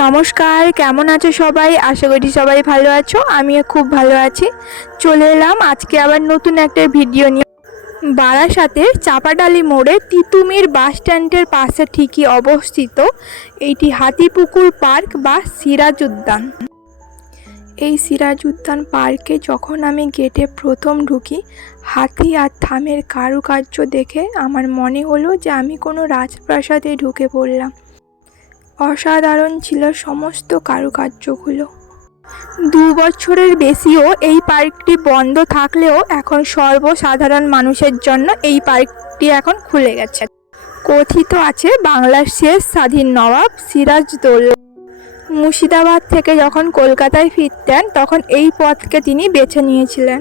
নমস্কার, কেমন আছো সবাই? আশা করি সবাই ভালো আছো, আমিও খুব ভালো আছি। চলে এলাম আজকে আবার নতুন একটা ভিডিও নিয়ে। বারাসাতের চাপাডালি মোড়ে তিতুমির বাস স্ট্যান্ডের পাশে ঠিকই অবস্থিত এইটি হাতিপুকুর পার্ক বা সিরাজ উদ্যান। এই সিরাজ উদ্যান পার্কে যখন আমি গেটে প্রথম ঢুকি, হাতি আর থামের কারুকার্য দেখে আমার মনে হলো যে আমি কোনো রাজপ্রাসাদে ঢুকে পড়লাম। অসাধারণ ছিল সমস্ত কারুকার্যগুলো। দু বছরের বেশিও এই পার্কটি বন্ধ থাকলেও এখন সর্বসাধারণ মানুষের জন্য এই পার্কটি এখন খুলে গেছে। কথিত আছে, বাংলার শেষ স্বাধীন নবাব সিরাজদৌল্লা মুর্শিদাবাদ থেকে যখন কলকাতায় ফিরতেন, তখন এই পথকে তিনি বেছে নিয়েছিলেন।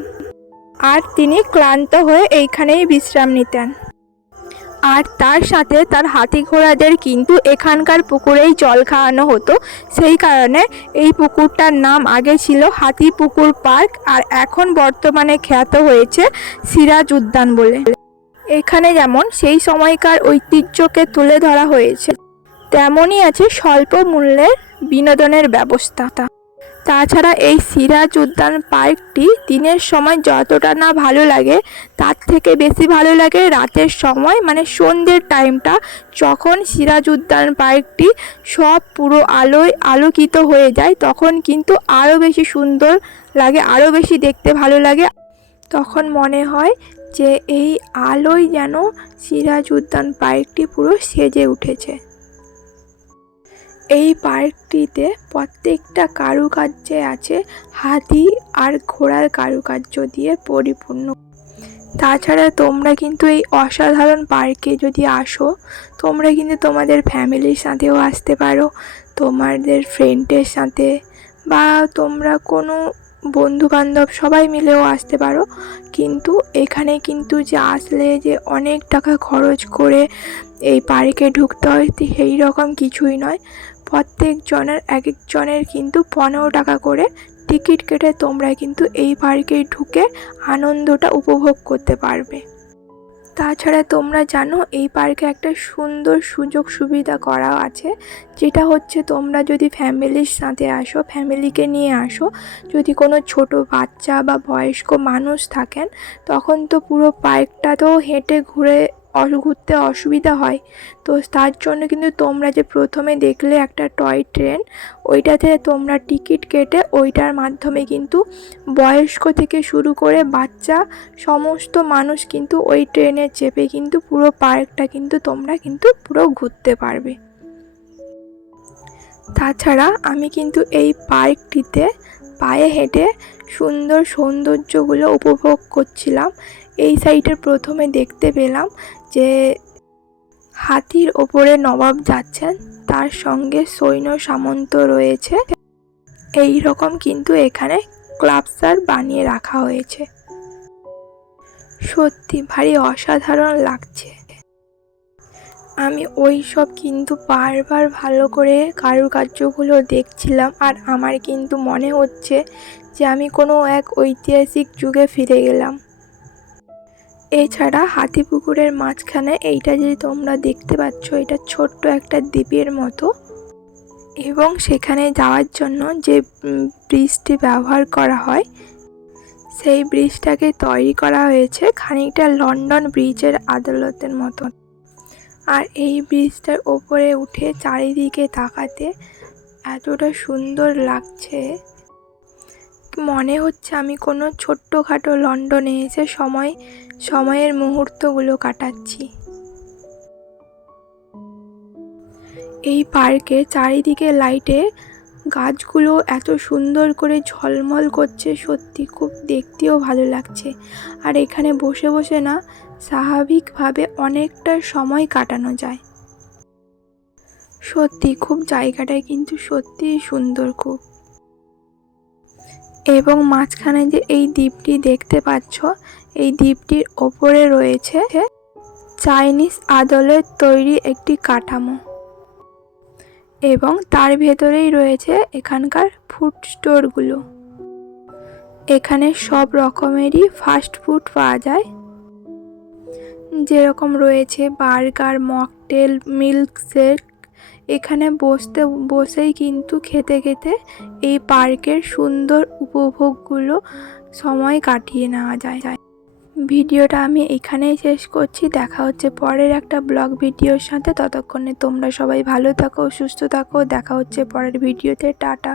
আর তিনি ক্লান্ত হয়ে এইখানেই বিশ্রাম নিতেন। আর তার সাথে তার হাতি ঘোড়াদের কিন্তু এখানকার পুকুরেই জল খাওয়ানো হতো। সেই কারণে এই পুকুরটার নাম আগে ছিল হাতি পুকুর পার্ক আর এখন বর্তমানে খ্যাত হয়েছে সিরাজ উদ্যান বলে। এখানে যেমন সেই সময়কার ঐতিহ্যকে তুলে ধরা হয়েছে, তেমনই আছে স্বল্প মূল্যের বিনোদনের ব্যবস্থা। তাছাড়া এই সিরাজ উদ্যান পার্কটি দিনের সময় যতটা না ভালো লাগে, তার থেকে বেশি ভালো লাগে রাতের সময় মানে সন্ধ্যের টাইমটা, যখন সিরাজ উদ্যান পার্কটি সব পুরো আলোয় আলোকিত হয়ে যায়, তখন কিন্তু আরও বেশি সুন্দর লাগে, আরও বেশি দেখতে ভালো লাগে। তখন মনে হয় যে এই আলোয় যেন সিরাজ উদ্যান পার্কটি পুরো সেজে উঠেছে। এই পার্কটিতে প্রত্যেকটা কারুকার্যে আছে হাতি আর ঘোড়ার কারুকার্য দিয়ে পরিপূর্ণ। তাছাড়া তোমরা কিন্তু এই অসাধারণ পার্কে যদি আসো, তোমরা কিন্তু তোমাদের ফ্যামিলির সাথেও আসতে পারো, তোমাদের ফ্রেন্ডের সাথে বা তোমরা কোনো বন্ধু বান্ধব সবাই মিলেও আসতে পারো। কিন্তু এখানে কিন্তু যে আসলে যে অনেক টাকা খরচ করে এই পার্কে ঢুকতে হয়, সেই রকম কিছুই নয়। প্রত্যেক জনের এক একজনের কিন্তু পনেরো টাকা করে টিকিট কেটে তোমরা কিন্তু এই পার্কে ঢুকে আনন্দটা উপভোগ করতে পারবে। তাছাড়া তোমরা জানো, এই পার্কে একটা সুন্দর সুযোগ সুবিধা করা আছে, যেটা হচ্ছে তোমরা যদি ফ্যামিলির সাথে আসো, ফ্যামিলিকে নিয়ে আসো, যদি কোনো ছোট বাচ্চা বা বয়স্ক মানুষ থাকেন, তখন তো পুরো পার্কটা তো হেঁটে ঘুরে ঘুরতে অসুবিধা হয়। তো তার জন্য কিন্তু তোমরা যে প্রথমে দেখলে একটা টয় ট্রেন ওইটাতে তোমরা টিকিট কেটে ওইটার মাধ্যমে কিন্তু বয়স্ক থেকে শুরু করে বাচ্চা, সমস্ত মানুষ কিন্তু ওই ট্রেনে চেপে কিন্তু পুরো পার্কটা কিন্তু তোমরা কিন্তু পুরো ঘুরতে পারবে। তাছাড়া আমি কিন্তু এই পার্কটিতে পায়ে হেঁটে সুন্দর সৌন্দর্যগুলো উপভোগ করছিলাম। এই সাইডে প্রথমে দেখতে পেলাম যে হাতির ওপরে নবাব যাচ্ছেন, তার সঙ্গে সৈন্য সামন্ত রয়েছে। এই রকম কিন্তু এখানে ক্লাবসার বানিয়ে রাখা হয়েছে। সত্যি ভারী অসাধারণ লাগছে। আমি ওই সব কিন্তু বারবার ভালো করে কারুকার্যগুলো দেখছিলাম আর আমার কিন্তু মনে হচ্ছে যে আমি কোনো এক ঐতিহাসিক যুগে ফিরে গেলাম। এছাড়া হাতিপুকুরের মাঝখানে এইটা যে তোমরা দেখতে পাচ্ছ, এটা ছোট্ট একটা দ্বীপের মতো। এবং সেখানে যাওয়ার জন্য যে ব্রিজটি ব্যবহার করা হয়, সেই ব্রিজটাকে তৈরি করা হয়েছে খানিকটা লন্ডন ব্রিজের আদালতের মতো আর এই ব্রিজটার ওপরে উঠে চারিদিকে তাকাতে এতটা সুন্দর লাগছে। মনে হচ্ছে আমি কোনো ছোট্টখাটো লন্ডনে এসে সময়, সময়ের মুহূর্তগুলো কাটাচ্ছি। এই পার্কে চারিদিকে লাইটে গাছগুলো এত সুন্দর করে ঝলমল করছে, সত্যি খুব দেখতেও ভালো লাগছে। আর এখানে বসে বসে না স্বাভাবিকভাবে অনেকটা সময় কাটানো যায়। সত্যি, খুব জায়গাটা কিন্তু সত্যিই সুন্দর খুব। এবং মাঝখানে যে এই দ্বীপটি দেখতে পাচ্ছ, এই দ্বীপটির ওপরে রয়েছে চাইনিজ আদলের তৈরি একটি কাঠামো। এবং তার ভেতরেই রয়েছে এখানকার ফুড স্টোরগুলো। এখানে সব রকমেরই ফাস্ট ফুড পাওয়া যায়। যেরকম রয়েছে বার্গার, মকটেল মিল্ক শেক এখানে বসতে, বসেই কিন্তু খেতে খেতে এই পার্কের সুন্দর উপভোগগুলো সময় কাটিয়ে নেওয়া যায়। ভিডিওটা আমি এখানেই শেষ করছি। দেখা হচ্ছে পরের একটা ব্লগ ভিডিওর সাথে। ততক্ষণে তোমরা সবাই ভালো থাকো, সুস্থ থাকো। দেখা হচ্ছে পরের ভিডিওতে। টাটা।